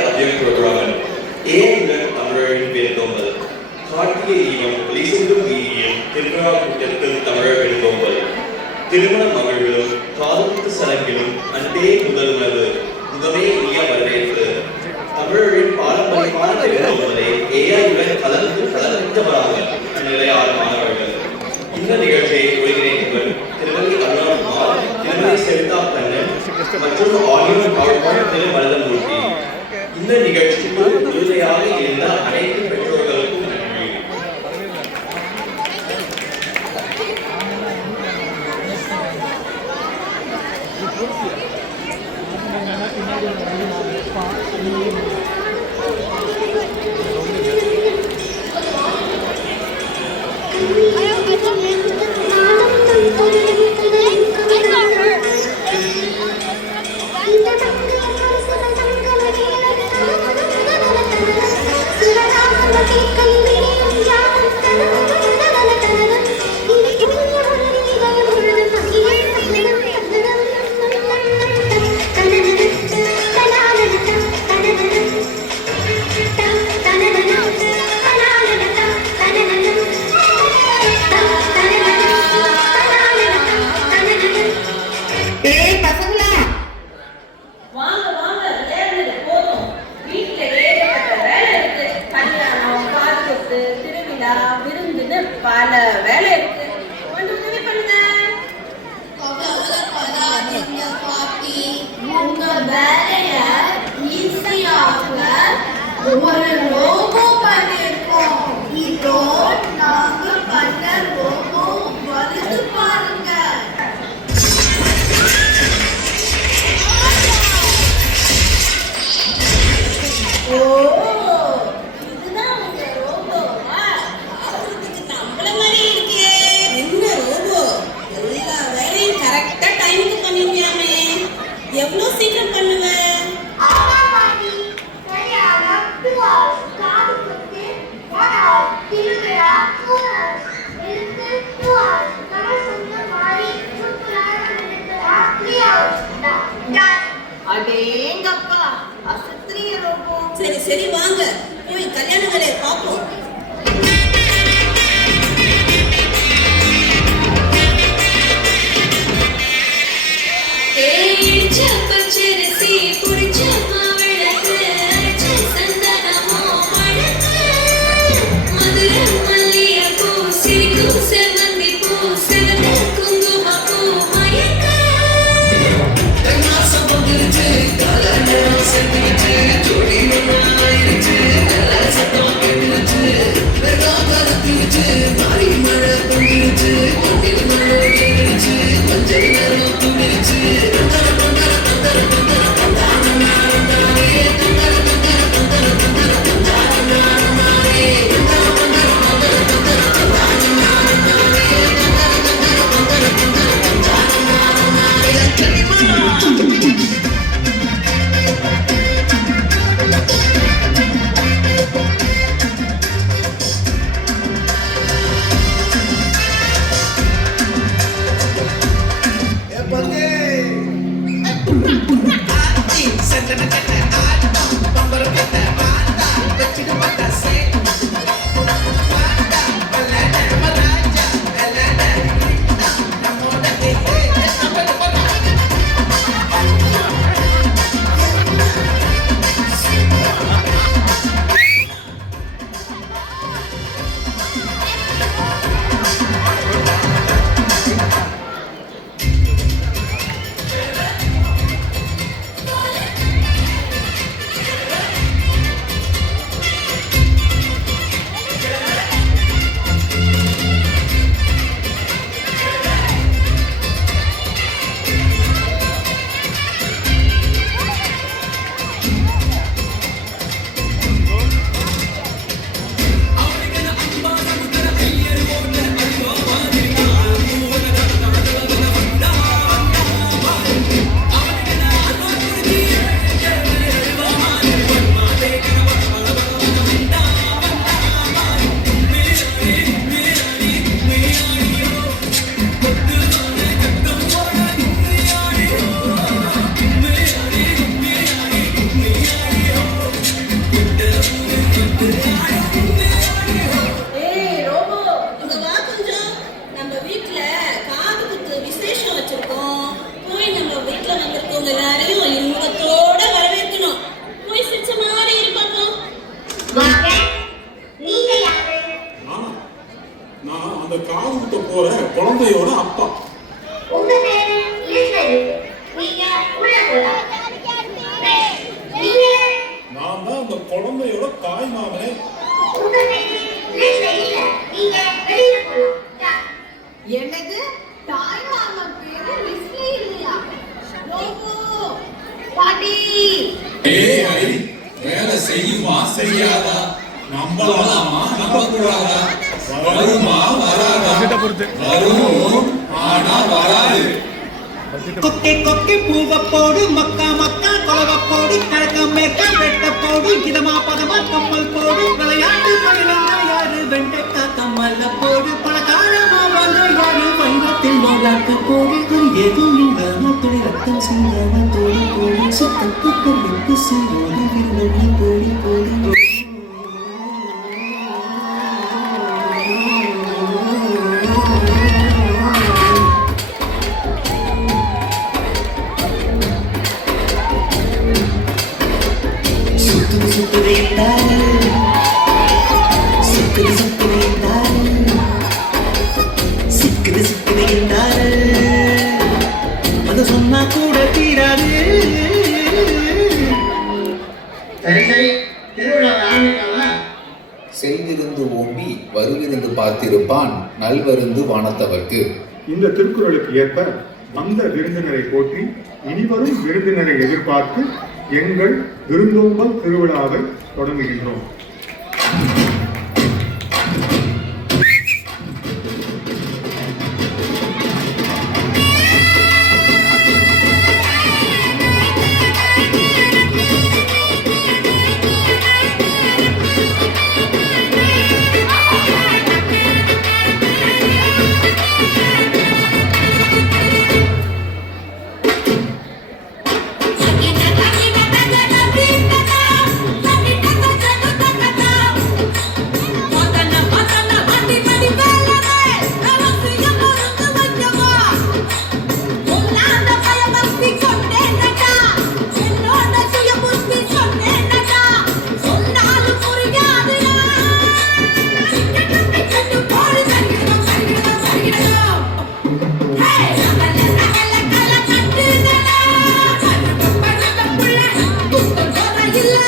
அதிகம் புரோகிராமர் ஏன் தமிழரின் பேர்ந்தோம்பல் காட்டிய ஈனம் ஒலிசெல்லும் வீதியில் திருவிழா கூட்டத்தில் தமிழர் எழுந்தோம்பல் திருமண மகிழ்விலும் காதலுக்கு சடங்கிலும் அன்பே முதல் உணவு முகமே இனிய வரவேற்பு தமிழரின் பாரம்பரியமான எழுந்தோம்பலை ஏஐயுடன் கலந்துவிட்டவராக நிலையாள மாணவர்கள் இந்த நிகழ்ச்சியை ஒருங்கிணைந்தவர் திருமதி அருணாகுமார், திருமதி சரிதா கண்ணன் மற்றும் ஆடியோ பவர் திரு மருதமூர்த்தி. இந்த நிகழ்ச்சிக்கு உறுதியாக இருந்த அனைத்து பெற்றோர்களுக்கும் நன்றி. பல வேலை இருக்கு. கொஞ்சம் உதவி பண்ணுங்க. உங்க வேலைய ஈஸியாக ஒரு லோகோ பண்ணிருக்கோம். இதோ நாங்க பண்ண லோகோ வருது பாருங்க. ஓ, எவ்வளோ சீக்கிரம் பண்ணுவேன்? அடேங்கப்பா, அசத்திரிய ரோபோ. சரி சரி வாங்க போய் கல்யாண வேலையை பார்ப்போம். ஜோடி குழந்தையோட தாய் மாமனே. என்னது தாய் மாமன் பேரு லிஸ்ட்ல இல்லையா? லோகோ பாட்டி ஏஐ வேலை செய்யுமா செய்யாதா, நம்பலாமா நம்பக்கூடாதா, வருமா வராதா, வரும் ஆனா வராது. கொக்கே கொக்கே பூவ போடு, மக்கா மக்கா கொலவ போடு, கிழக்க மேற்க வெட்ட போடு, இதமா பதமா கம்மல் போடு, விளையாட்டு பணிலங்க யாரு வெண்டைக்கா கம்மல்ல போடு, பணக்காரமா வாங்க யாரு வைரத்தில் நோலாட்டு போடு, எதுவும் இல்லாம துளி ரத்தம் சிந்தாம தோடு போடு, சுத்தத்து கொள்ளுக்கு சிந்தோடு விரும்பி போடி போடி போடி. சுத்துது என்றாரு, சுத்துது சுத்துது என்றாரு, சிக்குது சிக்குது என்றாரு, அது சொன்னா கூட தீராது. சரி சரி, திருவிழா ஆரம்பிக்கலாமா? செல்விருந்து ஓம்பி வருவிருந்து பார்த்திருப்பான் நல்வருந்து வானத்தவர்க்கு. இந்த திருக்குறளுக்கு ஏற்ப அந்த விருந்தினரை போற்றி இனிவரும் விருந்தினரை எதிர்பார்த்து எங்கள் விருந்தோம்பல் திருவிழாவை தொடங்குகின்றோம். இல்ல